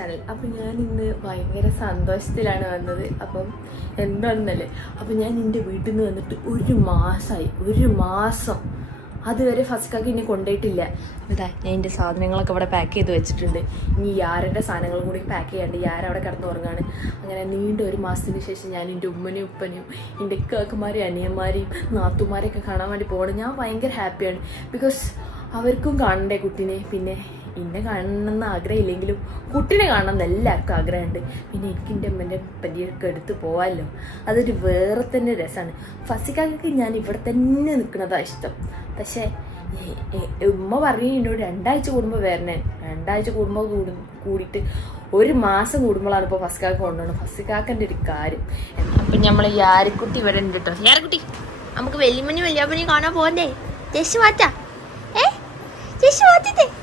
Channel. അപ്പം ഞാൻ ഇന്ന് ഭയങ്കര സന്തോഷത്തിലാണ് വന്നത്. അപ്പം എന്താണെന്നല്ലേ അപ്പം ഞാൻ എന്റെ വീട്ടിൽ നിന്ന് വന്നിട്ട് ഒരു മാസമായി ഒരു മാസം. അതുവരെ ഫസ്റ്റാക്കി ഇനി കൊണ്ടുപോയിട്ടില്ല ഇതാ ഞാൻ എന്റെ സാധനങ്ങളൊക്കെ ഇവിടെ പാക്ക് ചെയ്ത് വെച്ചിട്ടുണ്ട്. ഇനി യാരുടെ സാധനങ്ങളും കൂടി പാക്ക് ചെയ്യാണ്ട് യാര അവിടെ കിടന്നുറങ്ങാണ് അങ്ങനെ നീണ്ട ഒരു മാസത്തിന് ശേഷം ഞാൻ എന്റെ ഉമ്മനെയും ഉപ്പനെയും എന്റെ കാക്കമാരെയും അനിയന്മാരെയും നാത്തുമാരെയൊക്കെ കാണാൻ വേണ്ടി പോകണം ഞാൻ ഭയങ്കര ഹാപ്പിയാണ് ബിക്കോസ് അവർക്കും കാണണ്ടേ കുട്ടീനെ? പിന്നെ എന്നെ കാണണമെന്ന് ആഗ്രഹമില്ലെങ്കിലും കുട്ടീനെ കാണണം എന്ന് എല്ലാവർക്കും ആഗ്രഹമുണ്ട്. പിന്നെ എനിക്ക് എന്റെ അമ്മേന്റെ പല്ലിയൊക്കെ എടുത്ത് പോകാമല്ലോ അതൊരു വേറെ തന്നെ രസമാണ് ഫസിക്കാക്ക് ഞാൻ ഇവിടെ തന്നെ നിൽക്കുന്നതാണ് ഇഷ്ടം. പക്ഷേ ഉമ്മ പറയും എന്നോട് രണ്ടാഴ്ച കൂടുമ്പോൾ വരണേ. രണ്ടാഴ്ച കൂടുമ്പോൾ കൂടും കൂടിയിട്ട് ഒരു മാസം കൂടുമ്പോഴാണ് ഇപ്പോൾ ഫസ്കാക്ക് കൊണ്ടുപോകണം ഫസ്കാക്കന്റെ ഒരു കാര്യം. അപ്പം നമ്മൾ യാരക്കുട്ടി ഇവിടെ ഉണ്ട് കേട്ടോ യാരക്കുട്ടി നമുക്ക് വെല്ലുമണി വല്യാപ്പണി കാണാൻ പോകണ്ടേ ജസ്റ്റ് മാറ്റാ ഏ? ജസ്റ്റ് ഗൈസ്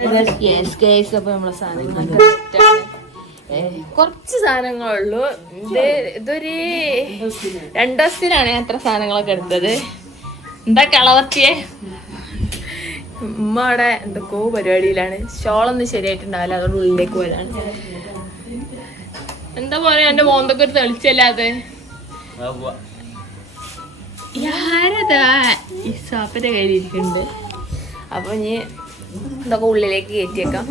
അപ്പൊ നമ്മളെ. ഏ, കുറച്ച് സാധനങ്ങളുള്ളൂ. ഇത് ഇതൊരു രണ്ടു ദിവസത്തിനാണ് ഞാൻ അത്ര സാധനങ്ങളൊക്കെ എടുത്തത്. എന്താ കളവർത്തിയെ? ഉമ്മ അവിടെ എന്തൊക്കെയോ പരിപാടിയിലാണ്. ഷോളൊന്നും ശരിയായിട്ടുണ്ടാവില്ല അതുകൊണ്ട് ഉള്ളിലേക്ക് പോയതാണ്. എന്താ പറയാ എന്റെ മോന്തൊക്കെ ഒരു തെളിച്ചല്ലാതെ ആരതാ? ഈ സാപ്പന്റെ കയ്യിലിരിക്കുന്നുണ്ട്. അപ്പൊ ഇനി ഇതൊക്കെ ഉള്ളിലേക്ക് കയറ്റിയേക്കാം.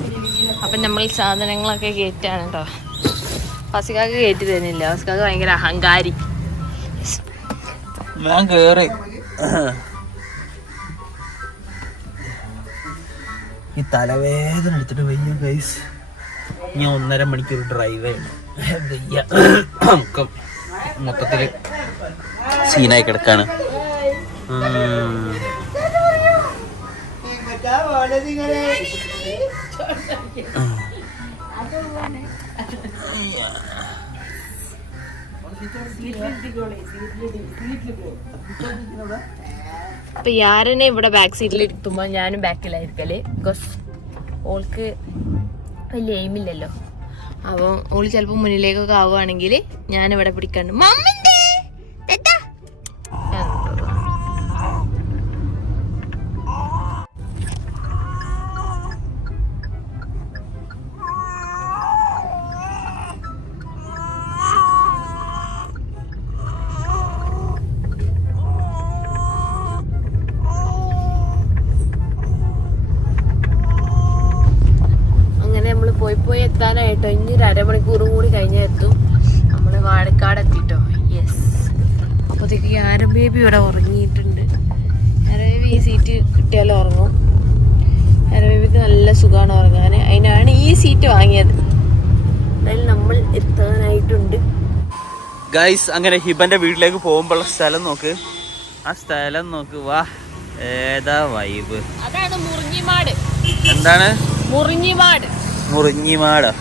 അപ്പൊ നമ്മൾ സാധനങ്ങളൊക്കെ കയറ്റാണ് കേട്ടോ. ഫസിക്കാക്ക് കയറ്റി തരുന്നില്ല. ഫസിക്കാക്ക് ഭയങ്കര അഹങ്കാരി. ഞാൻ കേറി. ഈ തലവേദന എടുത്തിട്ട് വയ്യ ഗൈസ് ഞാൻ ഒന്നര മണിക്കൂർ ഡ്രൈവ് വയ്യ. നമുക്ക് മൊത്തത്തിൽ സീനായി കിടക്കാണ്. അപ്പൊ യാരനെ ഇവിടെ ബാക്ക് സീറ്റിൽ ഇരുത്തുമ്പോ ഞാനും ബാക്കിലായിരിക്കൽ ബിക്കോസ് ഓൾക്ക് വലിയ എയിമില്ലല്ലോ അപ്പം ഓൾ ചെലപ്പോ മുന്നിലേക്കൊക്കെ ആവുകയാണെങ്കിൽ ഞാൻ ഇവിടെ പിടിക്കാണ്ട്. മമ്മന്റെ എത്താനായിട്ടോ ഇനി ഒരു അരമണിക്കൂറും കൂടി കഴിഞ്ഞാൽ എത്തും. നമ്മൾ വാഴക്കാട് എത്തിട്ടോ യെസ് അപ്പോഴത്തേക്ക് ആരം ബേബി ഇവിടെ ഉറങ്ങിയിട്ടുണ്ട്. ആരം ബേബി ഈ സീറ്റ് കിട്ടിയാലും ഉറങ്ങും. ആരം ബേബിക്ക് നല്ല സുഖമാണ് ഉറങ്ങാൻ അതിനാണ് ഈ സീറ്റ് വാങ്ങിയത്. എന്തായാലും നമ്മൾ എത്താനായിട്ടുണ്ട്. ഗൈസ് അങ്ങനെ ഹിബന്റെ വീട്ടിലേക്ക് പോകുമ്പോഴുള്ള സ്ഥലം നോക്ക്. ആ സ്ഥലം നോക്ക്. വാ ഏതാ വൈബ് അതാണ് മുറിഞ്ഞിമാട്. എന്താണ്? മുറിഞ്ഞിമാട്. മുറിഞ്ഞിമാടോ?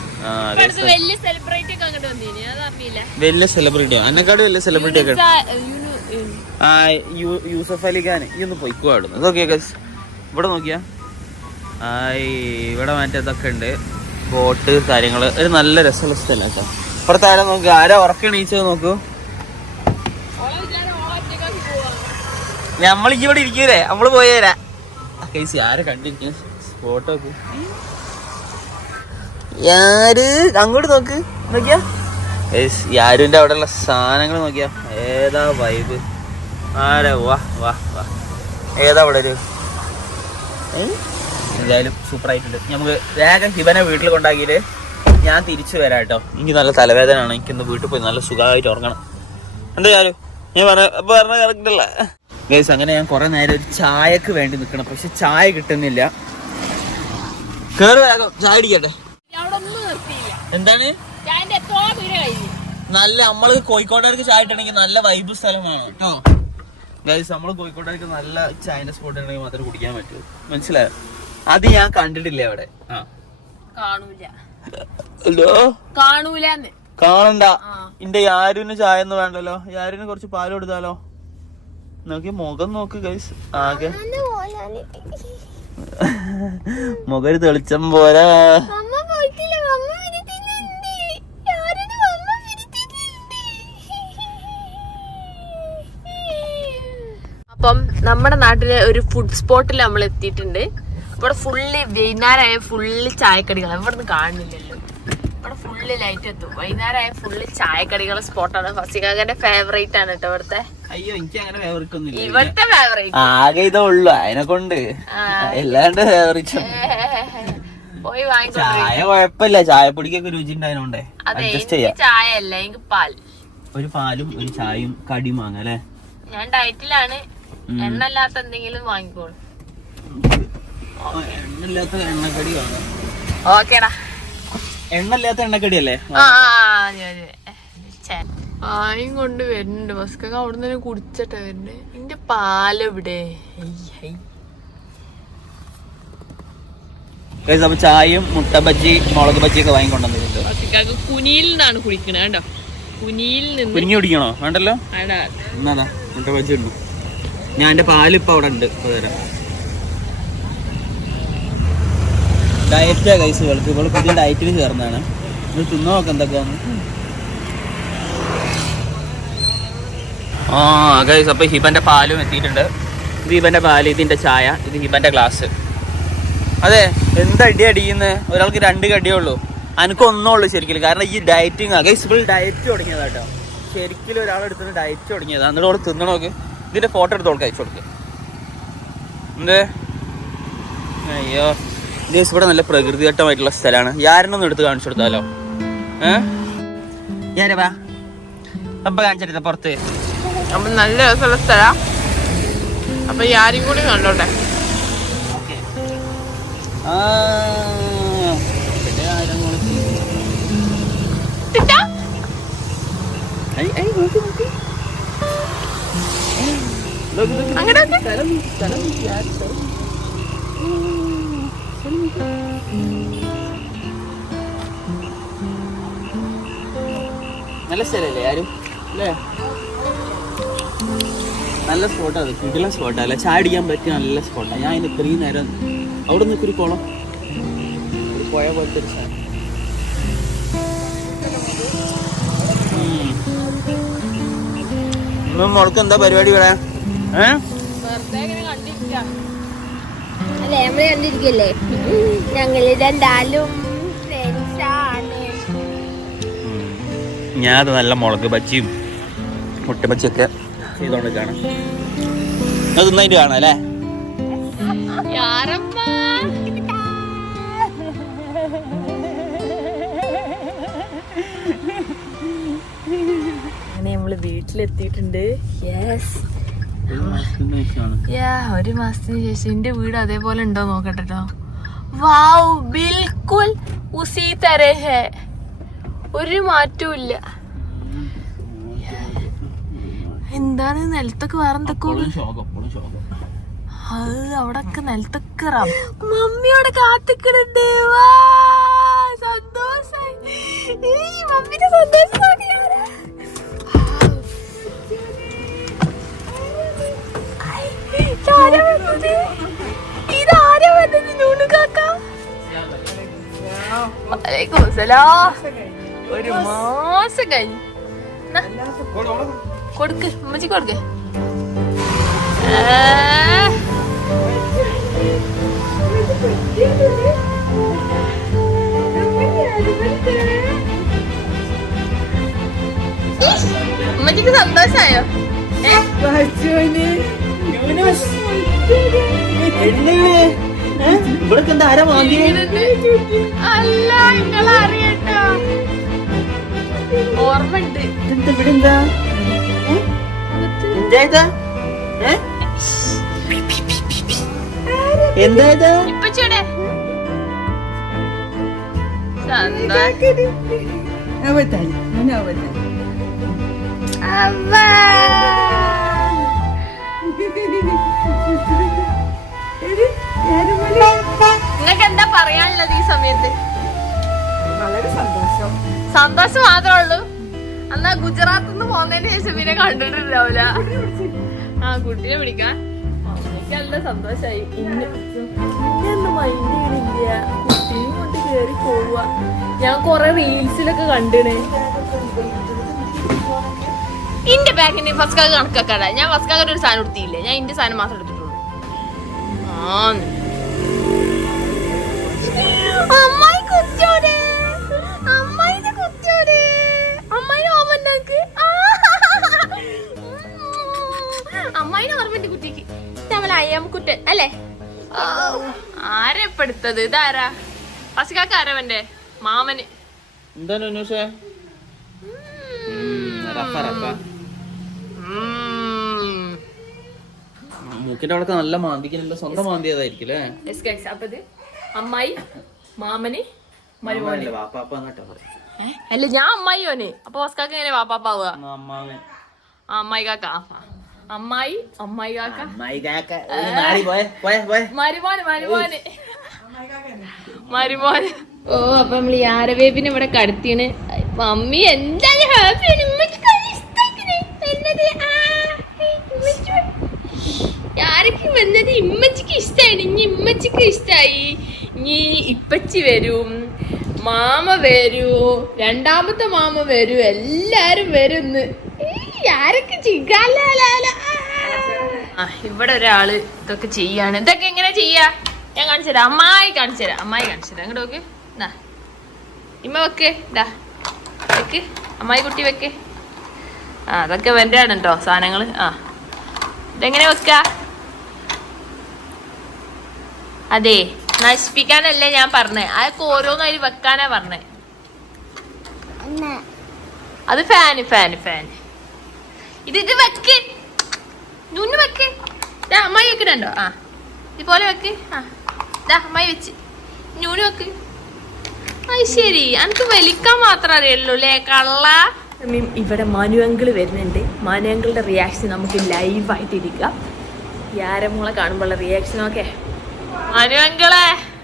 വലിയ സെലിബ്രിറ്റിയോ അന്നെക്കാട് വലിയ സെലിബ്രിറ്റി ഒക്കെ യൂസഫ് അലി ഖാൻ. ഈ ഒന്ന് പൊയ്ക്കോ ഇതൊക്കെ ഇവിടെ നോക്കിയാ. ഇവിടെ മറ്റേ ഇതൊക്കെ ഉണ്ട്. ബോട്ട് കാര്യങ്ങൾ. ഒരു നല്ല രസമുള്ള സ്ഥലം കേട്ടോ. ഇപ്പുറത്ത് ആരാ നോക്കുക ആരാ ഉറക്കണീച്ചത് നോക്കൂ. നമ്മൾ ഇവിടെ ഇരിക്കൂലേ? നമ്മൾ പോയേരാ കേസി ആരെ കണ്ടിരിക്കും ഫോട്ടോ നോക്ക്. യാര്? അങ്ങോട്ട് നോക്ക്. നോക്കിയാ? യാരുവിന്റെ അവിടെയുള്ള സാധനങ്ങൾ നോക്കിയാ. ഏതാ വൈബ് ആരെ? വാ വാ വാ. ഏതാ അവിടെ ഒരു? എന്തായാലും സൂപ്പർ ആയിട്ടുണ്ട്. നമുക്ക് വേഗം ഹിബനെ വീട്ടിൽ കൊണ്ടാക്കിയിട്ട് ഞാൻ തിരിച്ചു വരാം കേട്ടോ. എനിക്ക് നല്ല തലവേദനയാണ്. എനിക്കൊന്ന് വീട്ടിൽ പോയി നല്ല സുഖമായിട്ട് ഉറങ്ങണം. എന്താ ചാലു ഞാൻ പറഞ്ഞ പറഞ്ഞ കറക്റ്റ് അല്ല? ഗൈസ് അങ്ങനെ ഞാൻ കുറെ നേരം ഒരു ചായക്ക് വേണ്ടി നിൽക്കണം. പക്ഷെ ചായ കിട്ടുന്നില്ല. കേറി വേഗം. ചായ അടിക്കട്ടെ അവിടെ എന്താണ്? നല്ല നമ്മൾ കോഴിക്കോട്ടുകാർക്ക് ചായ ഇട്ടണെങ്കിൽ നല്ല വൈബ് സ്ഥലമാണ് കേട്ടോ. ഗൈസ് നമ്മൾ കോഴിക്കോട്ടുകാർക്ക് നല്ല ചൈന സ്പോട്ട് ഉണ്ടെങ്കിൽ മാത്രമേ കുടിക്കാൻ പറ്റൂ. മനസ്സിലായോ? അത് ഞാൻ കണ്ടിട്ടില്ല അവിടെ. ആ. കാണൂല. ഹലോ കാണൂലെന്ന്. കാണണ്ട. ഇന്റെ യാരുവിന് ചായ ഒന്നും വേണ്ടല്ലോ. യാരുവിന് കുറച്ച് പാൽ കൊടുത്താലോ? നോക്കി മുഖം നോക്ക് ഗൈസ് ആകെ. മുഖം തെളിച്ചം പോരാ അപ്പം നമ്മുടെ നാട്ടിലെ ഒരു ഫുഡ് സ്പോട്ടിൽ നമ്മൾ എത്തിയിട്ടുണ്ട് ഇവിടെ ഫുള്ള് വൈകുന്നേരമായ ഫുള്ള് ചായക്കടികൾ ഇവിടെ നിന്ന് കാണുന്നില്ലല്ലോ. ഇവിടെ ഫുള്ള് ലൈറ്റ് എത്തും. വൈകുന്നേരമായ ഫുള്ള് ചായക്കടികളുടെ സ്പോട്ടാണ് ഫസികാകന്റെ ഫേവറേറ്റ് ആണ് കേട്ടോ ഇവിടുത്തെ. അയ്യോ എനിക്ക് അങ്ങനെ ഫേവറേറ്റ് ഒന്നും ഇവിടുത്തെ ഫേവറേറ്റ് ആകെ ഇതേ ഉള്ളു അതിനെ കൊണ്ട് എല്ലാണ്ട് ഫേവറേറ്റ് പോയി വാങ്ങിക്കോ ചായ കുഴപ്പമില്ല. ചായപ്പൊടിക്കൊക്കെ രുചി ഉണ്ടായതുകൊണ്ടേ അഡ്ജസ്റ്റ് ചെയ്യാം. ചായ അല്ല എനിക്ക് പാൽ. ഒരു പാലും ഒരു ചായയും കടിയും വാങ്ങാം അല്ലേ? ഞാൻ ഡയറ്റിലാണ് എണ്ണ അല്ലാത്ത എന്തെങ്കിലും വാങ്ങിക്കോളൂ. എണ്ണല്ലാത്ത എണ്ണക്കടി വാങ്ങാം ഓക്കേടാ. എണ്ണല്ലാത്ത എണ്ണക്കടി അല്ലേ ആ ആയും കൊണ്ട് വരുന്നുണ്ട്. ബസ്കൊക്കെ അവിടെ നിന്ന് കുടിച്ചിട്ടാ വരുന്നത് എന്റെ പാലെവിടെ? അപ്പൊ ചായയും മുട്ട ബജ്ജി മുളക് ബജ്ജി ഒക്കെ വാങ്ങിക്കൊണ്ടുവന്നിട്ടുണ്ട് കുനിയിൽ നിന്നാണ് കുടിക്കണേ. കേട്ടോ കുനിയിൽ നിന്ന് കുഞ്ഞു കുടിക്കണോ? വേണ്ടല്ലോ? മുട്ട ബജ്ജി ഉണ്ട് ഞാൻ പാൽ ഇപ്പൊ അവിടെ ഉണ്ട്. ഇപ്പൊ തരാം ഡയറ്റാ കൈസ് ഇവൾക്ക്. ഇപ്പോൾ പുതിയ ഡയറ്റിന് ചേർന്നാണ് ഇത് തിന്നു നോക്കാം എന്തൊക്കെയാണ്. ആ ഗൈസ് അപ്പൊ ഹിബന്റെ പാലും എത്തിയിട്ടുണ്ട്. ഇത് ഹിബന്റെ പാൽ ഇതിന്റെ ചായ ഇത് ഹിബന്റെ ഗ്ലാസ് അതെ എന്ത് അടി അടിയുന്നത് ഒരാൾക്ക് രണ്ട് കടിയേ ഉള്ളൂ. എനിക്ക് ഒന്നേ ഉള്ളൂ ശരിക്കും കാരണം ഈ ഡയറ്റിങ് ഗൈസ് ഇപ്പോൾ ഡയറ്റ് തുടങ്ങിയതാട്ടോ ശരിക്കും ഒരാളെടുത്തിട്ട് ഡയറ്റ് തുടങ്ങിയതാ. എന്നിട്ട് അവിടെ തിന്നു ഇതിന്റെ ഫോട്ടോ എടുത്ത് അവൾക്ക് അയച്ചു കൊടുക്കുക എന്ത്? അയ്യോ ദിവസം ഇവിടെ നല്ല പ്രകൃതിദത്തമായിട്ടുള്ള സ്ഥലമാണ്. യാരനൊന്നും എടുത്ത് കാണിച്ചു കൊടുത്താലോ? ഏ? അപ്പൊ കാണിച്ചിട്ട് പുറത്ത്. അപ്പൊ നല്ല രസമുള്ള സ്ഥലം. അപ്പൊ യാരും ആരും കൂടി കണ്ടോട്ടെ. ആ നല്ല സ്ഥലല്ലേ ആരും? അല്ലേ? നല്ല സ്പോട്ടാ അത്. കിടിലൻ സ്പോട്ടാ അല്ല? ചാടിക്കാൻ പറ്റിയ നല്ല സ്പോട്ടാ ഞാൻ ഇന്ന് ഇത്രയും നേരം അവിടെ നിൽക്കൊരു കുളം. പുഴ പോലത്തെ ഒരു സ്ഥലം. മുളക്ക് എന്താ പരിപാടി ഇവിടെ? ഏ. അല്ലേ നമ്മൾ കണ്ടിരിക്കല്ലേ? ഞങ്ങൾ രണ്ടാലും friends ആണ്. ഞാൻ നല്ല മുളക് ബജ്ജിയും മുട്ട ബജ്ജിയൊക്കെ ചെയ്തോണ്ട് കാണാം അത് നന്നായിട്ട് കാണാം അല്ലേ യാരമ്മ. അങ്ങനെ നമ്മൾ വീട്ടിലെത്തിയിട്ടുണ്ട്. യെസ് യാ ഒരു മാസത്തിന് ശേഷം. എന്റെ വീട് അതേപോലെ ഉണ്ടോ നോക്കട്ടെ ട്ടോ. വാവ് ബിൽക്കുൽ ഉസി തരേ ഹേ ഒരു മാറ്റവും ഇല്ല. എന്താണ് നിലത്തൊക്കെ വേറെ എന്തൊക്കെ അത് അവിടൊക്കെ നിലത്തൊക്കെ റം. മമ്മി അവിടെ കാത്തിക്കണുണ്ട്. സന്തോഷായി. മമ്മിന്റെ സന്തോഷം ഒരു മാസം കഴിഞ്ഞു. കൊടുക്ക് ഉമ്മച്ചി കൊടുക്ക്. ഏ. ഉമ്മച്ചിക്ക് സന്തോഷായോ? ഏ? ഇവിടെ എന്താ ആരാ വാങ്ങി അല്ല അറിയട്ടോ. ഇവിടെ എന്താ? എന്താ ഇതാ? എന്താ ഇത്? സന്തോഷം. പിന്നെ കണ്ടിട്ടുണ്ടാവില്ല ആ കുട്ടിയെ പിടിക്കാൻ എനിക്ക് നല്ല സന്തോഷായി. ഇന്ന് ഇന്നൊന്നും മൈൻഡ് ചെയ്യണില്ല. കുട്ടിയും കൊണ്ട് കേറി പോവുക ഞാൻ കൊറേ റീൽസിലൊക്കെ കണ്ടിണ്. ഇന്റെ ബാഗിന് ഫസ്റ്റ് കാക്ക് കണക്കാക്കാടാ. ഞാൻ ഫസ്റ്റ് കാക്കിന്റെ ഒരു സാധനം എടുത്തില്ലേ? ഞാൻ ഇന്റെ സാധനം മാത്രം എടുത്തിട്ടുള്ളൂ. ആ അമ്മായി കുത്തിയോടെ അമ്മായിനെ ഓർമ്മന്റെ കുട്ടിക്ക് നമ്മളെ അയ്യാമക്കുട്ടൻ അല്ലേ? ആരെപ്പെടുത്തത് ഇതാരാ? ഫസ്കാക്ക ആരവന്റെ മാമന്. എന്താണ് മൂക്കിന്റെ അവിടെ നല്ല മാന്തിക്കുന്നുണ്ട് സ്വന്തം മാന്തിയതായിരിക്കും അല്ലേ. അപ്പൊ അമ്മായി മാമന് മരുമോന്. അല്ല ഞാൻ അമ്മായിയോന് അപ്പൊ ഫസ്കാക്ക എങ്ങനെ വാപ്പാപ്പാവുക അമ്മായി കാക്ക. അമ്മായി അമ്മായി കാക്ക അമ്മായി കാക്ക ഒരു നാടി പോയെ പോയെ പോയെ. മരുമോന് മരുമോന്. മരുമോന്. ഓ അപ്പൊ നമ്മൾ ഈ ആരവേപ്പിനെ ഇവിടെ കടത്തിയാണ്. മമ്മി എന്താണ് ഹാപ്പിയാണ് ആരൊക്കെ വന്നത്? ഇമ്മച്ചിക്ക് ഇഷ്ടായി. ഇനി ഇമ്മച്ചിക്ക് ഇഷ്ടായി. ഇനി ഇപ്പച്ചി വരും മാമ വരൂ രണ്ടാമത്തെ മാമ വരൂ എല്ലാരും വരുന്ന്. ഏയ്, ആരൊക്കെ ഇവിടെ ഒരാൾ ഇതൊക്കെ ചെയ്യാണ്. ഇതൊക്കെ എങ്ങനെ ചെയ്യാ? ഞാൻ കാണിച്ചു തരാം. അമ്മായി കാണിച്ചു തരാം. അമ്മായി കാണിച്ചു തരാം. അങ്ങോട്ട് നോക്ക്. ഇതാ ഇമ്മ വെക്ക്. ഇതാ വെക്ക്. അമ്മായി കുട്ടി വെക്ക്. ആ അതൊക്കെ വെന്റെ ആണ് കേട്ടോ സാധനങ്ങൾ ആ. ഇതെങ്ങനെ വെക്ക? അതെ. നശിപ്പിക്കാനല്ലേ ഞാൻ പറഞ്ഞേ. അതൊക്കെ ഓരോന്നായി വെക്കാനാ പറഞ്ഞേ. അത് ഫാന് ഫാന് ഫാന്. ഇത് ഇത് വെക്ക്. നൂന്ന് വെക്ക്. ദാ അമ്മായി വെക്കണുണ്ടോ ആ. ഇതുപോലെ വെക്ക്. ആ. ദാ അമ്മായി വെച്ച്. നൂന് വെക്ക്. അത് ശരി. എനിക്ക് വലിക്കാൻ മാത്രം അറിയുള്ളൂ അല്ലേ കള്ള? ഇവിടെ മനു അങ്കിൾ വരുന്നുണ്ട്. മനു അങ്കിളുടെ റിയാക്ഷൻ നമുക്ക് ലൈവായിട്ട് ഇരിക്കാം. യാരമോളെ കാണുമ്പോഴുള്ള റിയാക്ഷൻ ഒക്കെ. മനു അങ്കിളെ.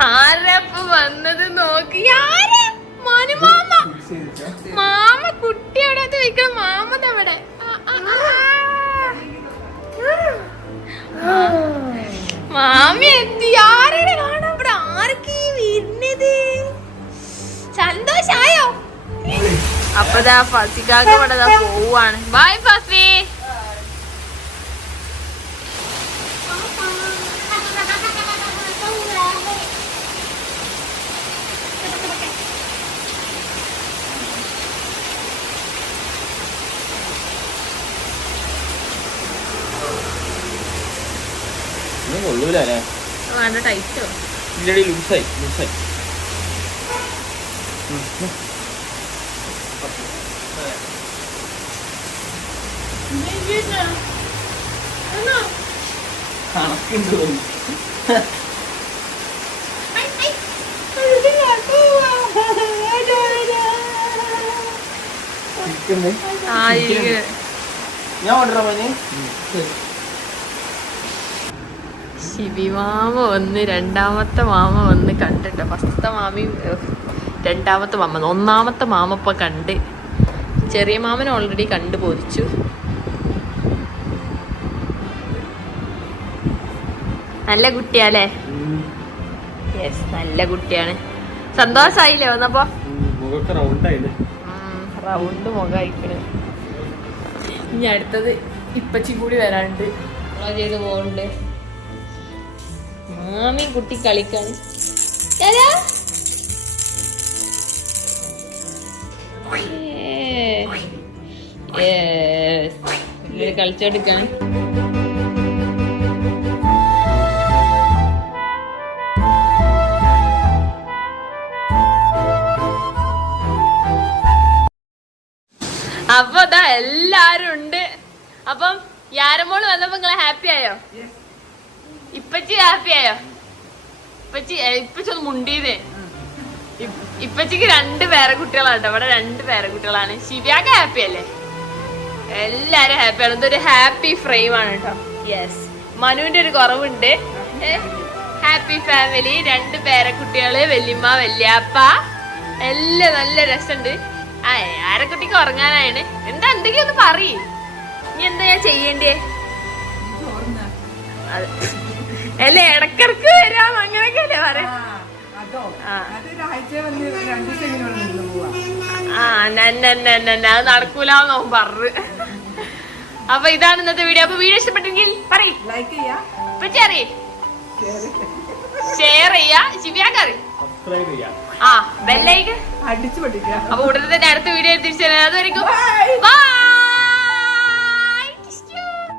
ആരപ്പ വന്നത് നോക്കി. ആരാ? മനു മാമ കുട്ടി അവിടെ വെക്കണം. മാമ നമ്മുടെ മാമി എത്തി. ആരുടെ കാണാം ഇവിടെ ആർക്ക് വരുന്നത്? സന്തോഷായോ? അപ്പതാ ഫസിക്കാക്ക് ഇവിടെ ദാ പോവാണ്. ബൈ ഫസി. ഒന്നും കൊള്ളൂല അല്ലേ ടൈറ്റോ? ഇല്ലടി ലൂസായി ലൂസായി. കണക്കുണ്ട് തോന്നുന്നു. ഇരിക്കുന്നേ. ഞാൻ ഓർഡർ മോനെ. ശിബി മാമ വന്ന് രണ്ടാമത്തെ മാമ വന്ന് കണ്ടിട്ട് ഫസ്റ്റത്തെ മാമി രണ്ടാമത്തെ മാമ ഒന്നാമത്തെ മാമ ഇപ്പൊ കണ്ട്. ചെറിയ മാമൻ ഓൾറെഡി കണ്ടു ബോധിച്ചു നല്ല കുട്ടിയാലേ യെസ് നല്ല കുട്ടിയാണ്. സന്തോഷായില്ലേ വന്നപ്പോ? റൗണ്ട് മുഖായിക്കണ് ഇനി അടുത്തത് ഇപ്പച്ചി കൂടി വരാണ്ട് ചെയ്ത് പോകണ്ട് മാമി കുട്ടി കളിക്കാൻ. കളിച്ചെടുക്കാൻ അപ്പൊ അതാ എല്ലാരും ഉണ്ട്. അപ്പം യാരമോൾ വന്നപ്പോ നിങ്ങളെ ഹാപ്പി ആയോ? ഇപ്പച്ചി ഹാപ്പിയായോ? ഇപ്പച്ചി ഇപ്പച്ചി ഒന്ന് മുണ്ടീതേ ഇപ്പച്ചിക്ക് രണ്ട് പേരെ കുട്ടികളാണ് ട്ടോ. ഇവിടെ രണ്ട് പേരെ കുട്ടികളാണ്. ശിവ്യാക്ക് ഹാപ്പി അല്ലേ എല്ലാരും ഹാപ്പിയാണ്. ഇതൊരു ഹാപ്പി ഫ്രെയിം ആണ് കേട്ടോ. യെസ് മനുവിന്റെ ഒരു കുറവുണ്ട്. ഹാപ്പി ഫാമിലി രണ്ട് പേരെ കുട്ടികൾ വല്യമ്മ വല്യാപ്പ. എല്ലാം നല്ല രസമുണ്ട്. ആ ആരെ കുട്ടിക്ക് ഉറങ്ങാനാണ് എന്താ എന്തെങ്കിലും ഒന്ന് പറയ്. ഇനി എന്താ ഞാൻ ചെയ്യണ്ടേ അല്ലേ? ഇടക്കിടക്ക് വരാം. അങ്ങനെയൊക്കെ അല്ലേ പറയാം അതോ? ആ. നിന്ന് പോവാ. ആ നന്ന അത് നടക്കൂലെന്നോ പറഞ്ഞു. അപ്പൊ ഇതാണ് ഇന്നത്തെ വീഡിയോ അപ്പൊ വീഡിയോ ഇഷ്ടപ്പെട്ടെങ്കിൽ പറയും. ലൈക്ക് ചെയ്യാ. പറ്റി ഷെയർ ചെയ്യാ. ശിവ്യാക്കറി സബ്സ്ക്രൈബ് ചെയ്യാം. ആ ബെല്ലൈക്ക് അടിച്ചു പഠിക്കുക അപ്പൊ ഉടനെ തന്നെ അടുത്ത വീഡിയോ തിരിച്ചു അതുവരെയും അതായിരിക്കും ബൈ